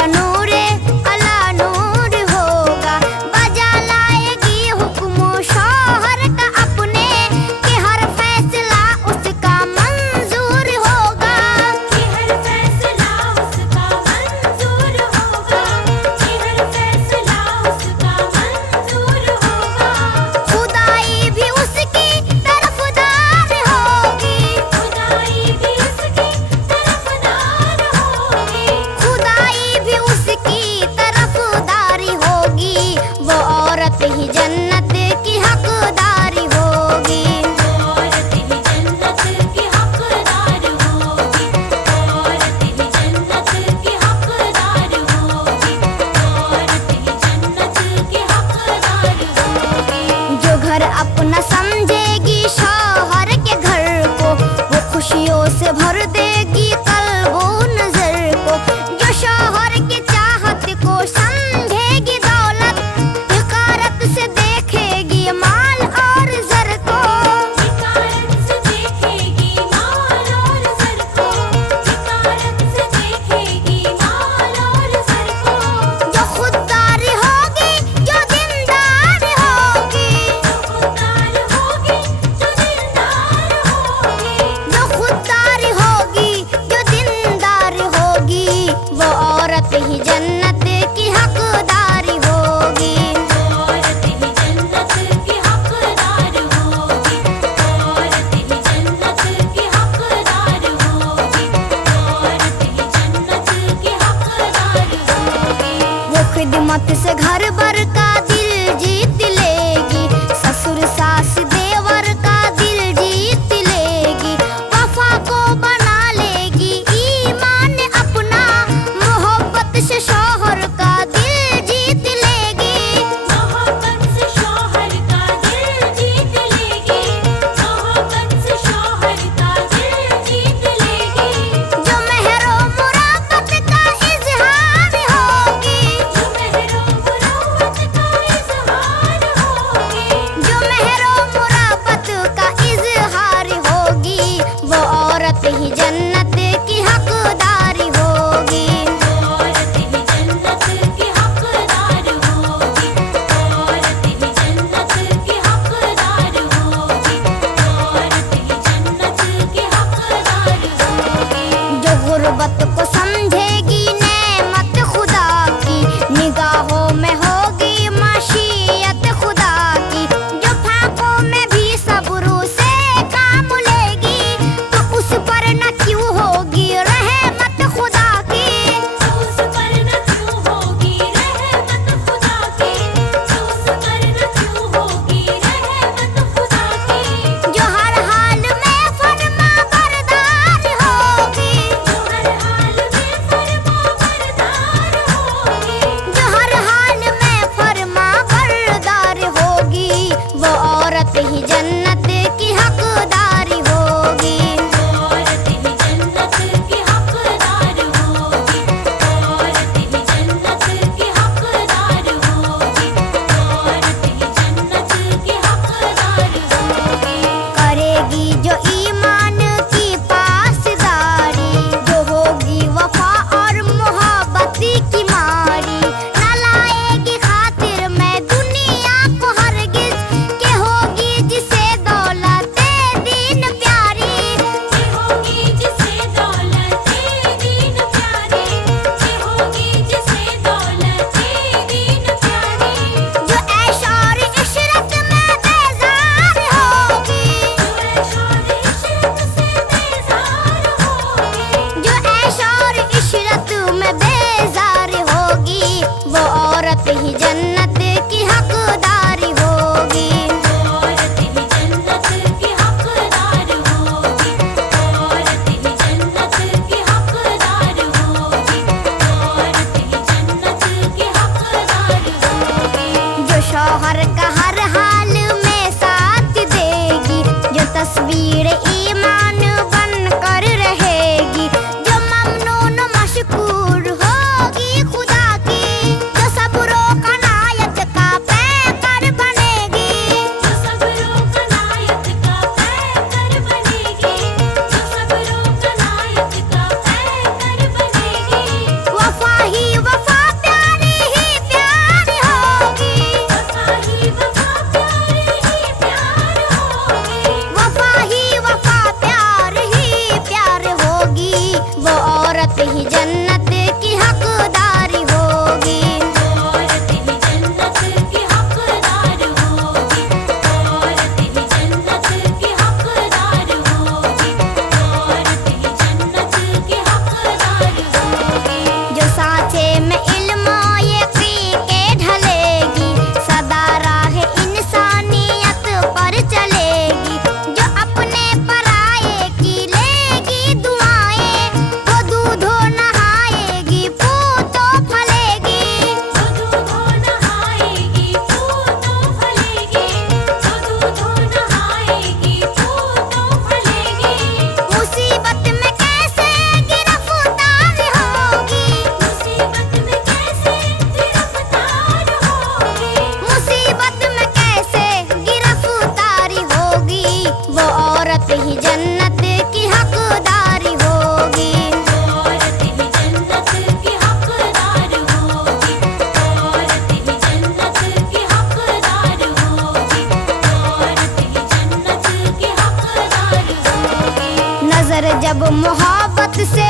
का नूरे अला नूर होगा। बजा लाएगी हुक्म शौहर का अपने, कि हर फैसला उसका मंजूर होगा। कि हर फैसला उसका मंजूर होगा। कि हर फैसला उसका मंजूर होगा। खुदाई भी उसकी तरफदार होगी। खुदाई भी उसकी तरफदार होगी। खुदाई भी उसकी तरफदारी होगी। वो औरत ही जन्नत की हकदारी होगी। औरत ही जन्नत की हकदार होगी। औरत ही जन्नत की हकदार होगी। औरत ही जन्नत की हकदार होगी। जो घर अपना समझेगी शौहर के घर को, वो खुशियों से भर देगी कल्बो नजर को। जो शौहर की चाहत को समझेगी दौलत, हिकारत से देखेगी माल और जर को। हिकारत से देखेगी माल और जर को। हिकारत से देखेगी माल और जर को। जो खुददार होगी जो दीनदार होगी। जो खुददार होगी जो दीनदार होगी। जो खुददार होगी जो दीनदार होगी, वो औरत ही जन्नत की हकदारी होगी। औरत ही जन्नत की हकदार होगी। औरत ही जन्नत की हकदार होगी। औरत ही जन्नत की हकदार होगी। वो खिदमत से घर भर का दिल जीत लेगी। ससुर सास देवर का दिल जीत लेगी। वफा को बना लेगी ईमान अपना, मोहब्बत से शौहर का दिल जीत लेगी। मोहब्बत से शौहर का दिल जीत लेगी। मोहब्बत से शौहर का दिल जीत लेगी। जो मेहरो मुराबत का इजहार होगी। जो मेहरो मुराबत का इज़हार जब मोहब्बत से